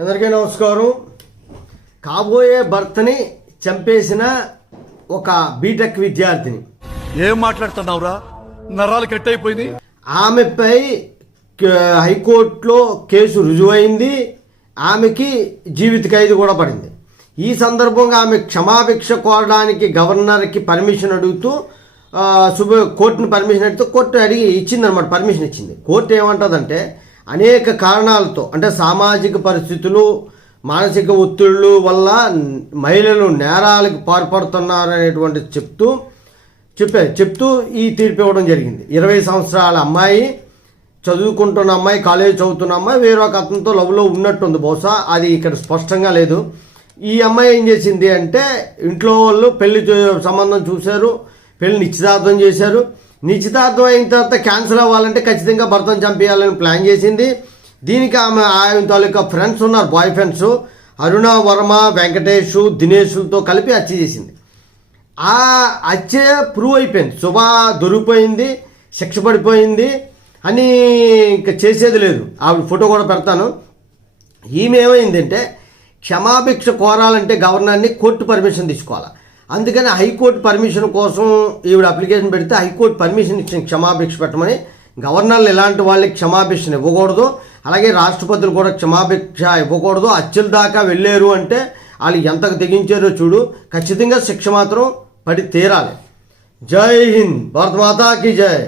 అందరికీ నమస్కారం. కాబోయే భర్తని చంపేసిన ఒక బీటెక్ విద్యార్థిని. ఏం మాట్లాడుతున్నావురా? నరాలు కట్ అయిపోయింది. ఆమెపై హైకోర్టులో కేసు రుజువైంది. ఆమెకి జీవిత ఖైదు కూడా పడింది. ఈ సందర్భంగా ఆమె క్షమాభిక్ష కోరడానికి గవర్నర్కి పర్మిషన్ అడుగుతూ కోర్టుని పర్మిషన్ అడిగితే కోర్టు ఇచ్చిందనమాట. పర్మిషన్ ఇచ్చింది. కోర్టు ఏమంటుందంటే అనేక కారణాలతో, అంటే సామాజిక పరిస్థితులు, మానసిక ఒత్తిళ్ళు వల్ల మహిళలు నేరాలకు పాల్పడుతున్నారనేటువంటి చెప్తూ ఈ తీర్పు ఇవ్వడం జరిగింది. 20 సంవత్సరాల అమ్మాయి, చదువుకుంటున్న అమ్మాయి, కాలేజీ చదువుతున్న అమ్మాయి వేరొక అతనితో లవ్లో ఉన్నట్టుంది. బహుశా అది ఇక్కడ స్పష్టంగా లేదు. ఈ అమ్మాయి ఏం చేసింది అంటే, ఇంట్లో వాళ్ళు పెళ్లి సంబంధం చూశారు, పెళ్లి నిశ్చితార్థం చేశారు. నిశ్చితార్థం అయిన తర్వాత క్యాన్సిల్ అవ్వాలంటే ఖచ్చితంగా భర్తను చంపేయాలని ప్లాన్ చేసింది. దీనికి ఆయన తాలూకా ఫ్రెండ్స్ ఉన్నారు, బాయ్ ఫ్రెండ్స్, అరుణ వర్మ, వెంకటేష్, దినేష్లతో కలిపి హత్య చేసింది. ఆ హత్య ప్రూవ్ అయిపోయింది. శుభ దొరికిపోయింది, శిక్ష పడిపోయింది అని ఇంకా చేసేది లేదు. ఆవిడ ఫోటో కూడా పెడతాను. ఈమె ఏమైందంటే, క్షమాభిక్ష కోరాలంటే గవర్నర్ని కోర్టు పర్మిషన్ తీసుకోవాలి. అందుకని హైకోర్టు పర్మిషన్ కోసం ఈవిడ అప్లికేషన్ పెడితే హైకోర్టు పర్మిషన్ ఇచ్చిన క్షమాభిక్ష పెట్టమని. గవర్నర్లు ఇలాంటి వాళ్ళకి క్షమాభిక్షను ఇవ్వకూడదు, అలాగే రాష్ట్రపతులు కూడా క్షమాభిక్ష ఇవ్వకూడదు. హత్యల దాకా వెళ్ళారు అంటే వాళ్ళు ఎంతకు తెగించారో చూడు. ఖచ్చితంగా శిక్ష మాత్రం పడి తీరాలి. జై హింద్, భారత మాతాకి జై.